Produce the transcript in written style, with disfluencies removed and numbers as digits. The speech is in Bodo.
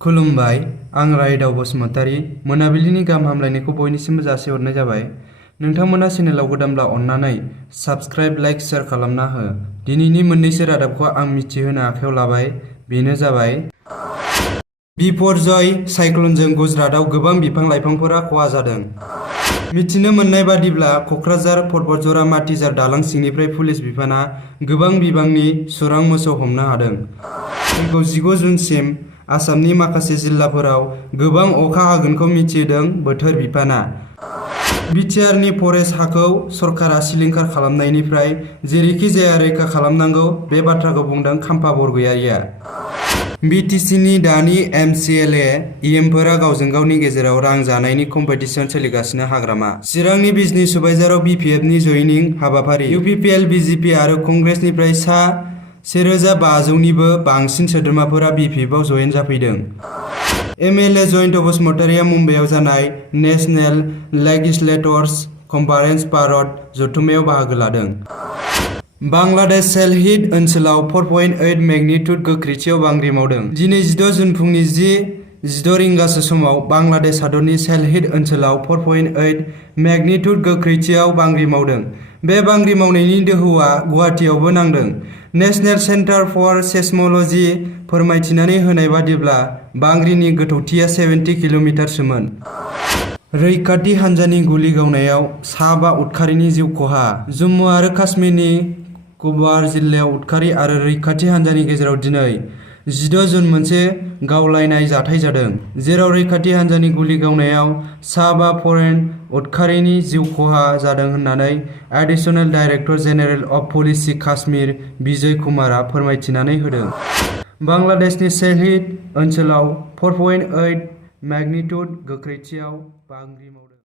खुलुमबाय, आं रायदाव बसुमतारी। मोनाबिलिनि गाहाम हामलायनायखौ बयनिसिमबो जासिहरनाय जाबाय। नोंथांमोना चेनेलाव गोदानब्ला अन्नानै साबस्क्राइब, लाइक, शेयार खालामना हो। दिनैनि मोननैसो रादाबखौ आं मिथिहोनो आखायाव लाबाय। बेनो जाबाय बिपरजय साइक्लनजों गुजरातआव गोबां बिफां-लाइफांफोरा खहा जादों। मिथिनो मोननाय बादिब्ला कक्राझार पर्बतजरा माथिजार दालां सिंनिफ्राय पुलिस बिफाना गोबां बिबांनि सुरां मोसौ हमनो हादों। फैगौ 15 जुनसिम आसामनि माखासे जिल्लाफोराव गोबां अखा हागोनखौ मिथिहोदों बोथोर बिफाना। BTR नि फरेस्ट हाखौ सरकारा सिलिंखार खालामनायनिफ्राय जेरैखि जाया रैखा खालामनांगौ, बे बाथ्राखौ बुंदों खाम्फा बरग'यारिया। BTC नि दानि MCLA EMफोरा गावजों गावनि गेजेराव रां जानायनि कम्पिटिसन सोलिगासिनो हाग्रामा। चिरांनि बिजनी सुबाइजाराव BPF नि जयनिं हाबाफारि। UPPL, BJP आरो कंग्रेसनिफ्राय सा 1500 निबो बांसिन सोद्रोमाफोरा BPF आव जयेन जाफैदों। MLA जयन्त बसुमतारीया मुम्बाइआव जानाय नेशनेल लेजिस्लेटर्स कनफारेन्स भारत जथुम्मायाव बाहागो लादों। बांलादेश सेलहिट ओनसोलाव 4.8 मेगनिट्युड गोख्रैथियाव बांग्रि मावदों। दिनै 16 जुन फुंनि 10:16 रिंगासो समाव बांलादेश हादरनि सेलहिट ओनसोलाव 4.8 मेगनिट्युड गोख्रैथियाव बांग्रि मावदों। बे बांग्रि मावनायनि दोहौआ गुवाहाटीआवबो नांदों। नेशनेल सेन्टार फर सेस्मोलजी फोरमायथिनानै होनाय बादिब्ला बांग्रिनि गोथौथिया 70 किल'मिटारसोमोन। रैखाथि हान्जानि गुलि गावनायाव सा 5 उदखारिनि जिउ खहा। जम्मु आरो काश्मीरनि कुपवारा जिल्लायाव उदखारि आरो रैखाथि हान्जानि गेजेराव दिनै 16 जुन मोनसे गावलायनाय जाथाय जादों, जेराव रैखाथि हान्जानि गुलि गावनायाव सा 5 फरेन उदखारिनि जिउ खहा जादों होननानै additional director general of police Kashmir Bijay कुमारआ फोरमायथिनानै होदों। बांलादेशनि सेलहिट ओनसोलाव 4.8 मेगनिट्युड गोख्रैथियाव बांग्रि मावदों।